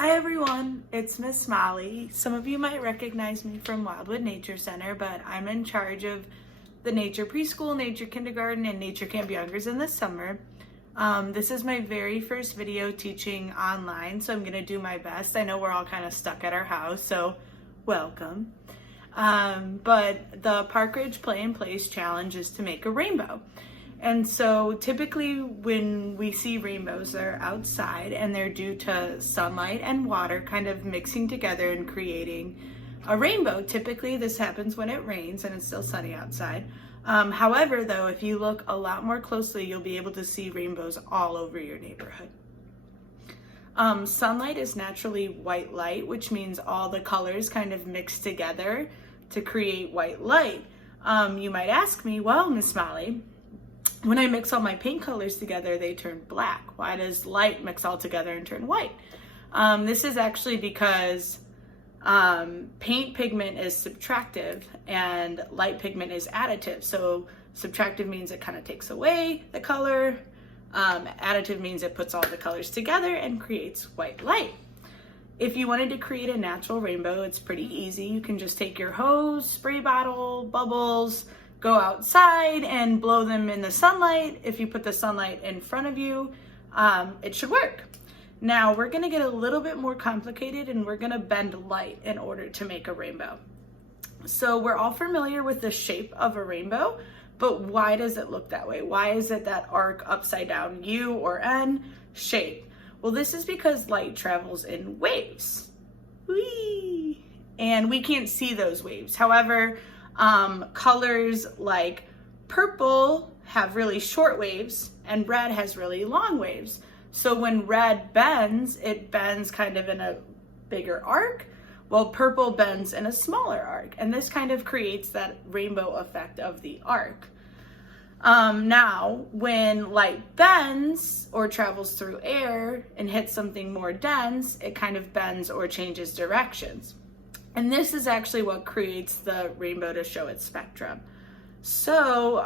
Hi everyone, it's Miss Molly. Some of you might recognize me from Wildwood Nature Center, but I'm in charge of the nature preschool, nature kindergarten, and nature camp youngers in the summer. This is my very first video teaching online, so I'm gonna do my best. I know we're all kind of stuck at our house, so welcome. But the Park Ridge Play and Place challenge is to make a rainbow. And so typically when we see rainbows, they're outside and they're due to sunlight and water kind of mixing together and creating a rainbow. Typically this happens when it rains and it's still sunny outside. However, though, if you look a lot more closely, you'll be able to see rainbows all over your neighborhood. Sunlight is naturally white light, which means all the colors kind of mix together to create white light. You might ask me, well, Miss Molly, when I mix all my paint colors together, they turn black. Why does light mix all together and turn white? This is actually because paint pigment is subtractive and light pigment is additive. So subtractive means it kind of takes away the color. Additive means it puts all the colors together and creates white light. If you wanted to create a natural rainbow, it's pretty easy. You can just take your hose, spray bottle, bubbles, go outside and blow them in the sunlight. If you put the sunlight in front of you, it should work. Now we're gonna get a little bit more complicated and we're gonna bend light in order to make a rainbow. So we're all familiar with the shape of a rainbow, but why does it look that way? Why is it that arc upside down U or N shape? Well, this is because light travels in waves. Whee! And we can't see those waves. However, colors like purple have really short waves and red has really long waves. So when red bends, it bends kind of in a bigger arc, while purple bends in a smaller arc. And this kind of creates that rainbow effect of the arc. Now, when light bends or travels through air and hits something more dense, it kind of bends or changes directions. And this is actually what creates the rainbow to show its spectrum. So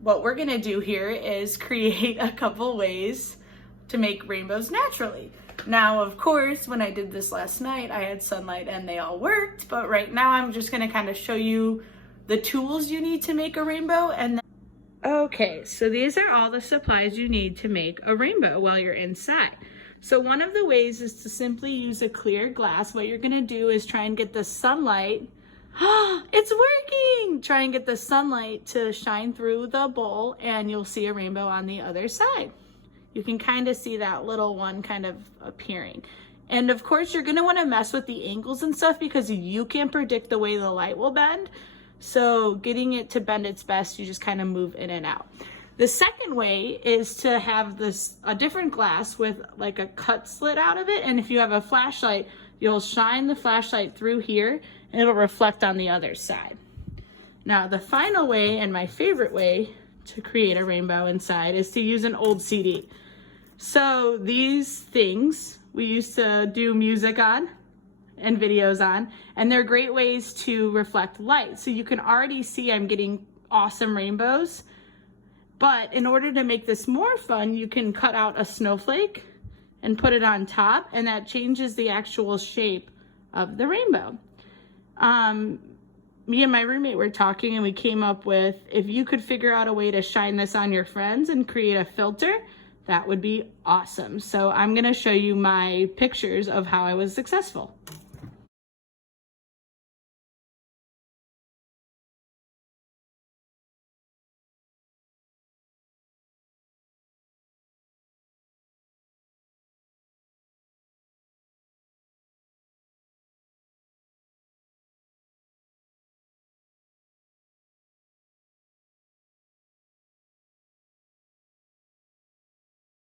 what we're gonna do here is create a couple ways to make rainbows naturally. Now, of course, when I did this last night, I had sunlight and they all worked, but right now I'm just gonna kind of show you the tools you need to make a rainbow. And okay, so these are all the supplies you need to make a rainbow while you're inside. So one of the ways is to simply use a clear glass. What you're gonna do is try and get the sunlight. It's working! Try and get the sunlight to shine through the bowl and you'll see a rainbow on the other side. You can kind of see that little one kind of appearing. And of course, you're gonna wanna mess with the angles and stuff because you can't predict the way the light will bend. So getting it to bend its best, you just kind of move in and out. The second way is to have a different glass with like a cut slit out of it. And if you have a flashlight, you'll shine the flashlight through here and it'll reflect on the other side. Now, the final way and my favorite way to create a rainbow inside is to use an old CD. So these things we used to do music on and videos on, and they're great ways to reflect light. So you can already see I'm getting awesome rainbows. But in order to make this more fun, you can cut out a snowflake and put it on top, and that changes the actual shape of the rainbow. Me and my roommate were talking and we came up with, if you could figure out a way to shine this on your friends and create a filter, that would be awesome. So I'm gonna show you my pictures of how I was successful.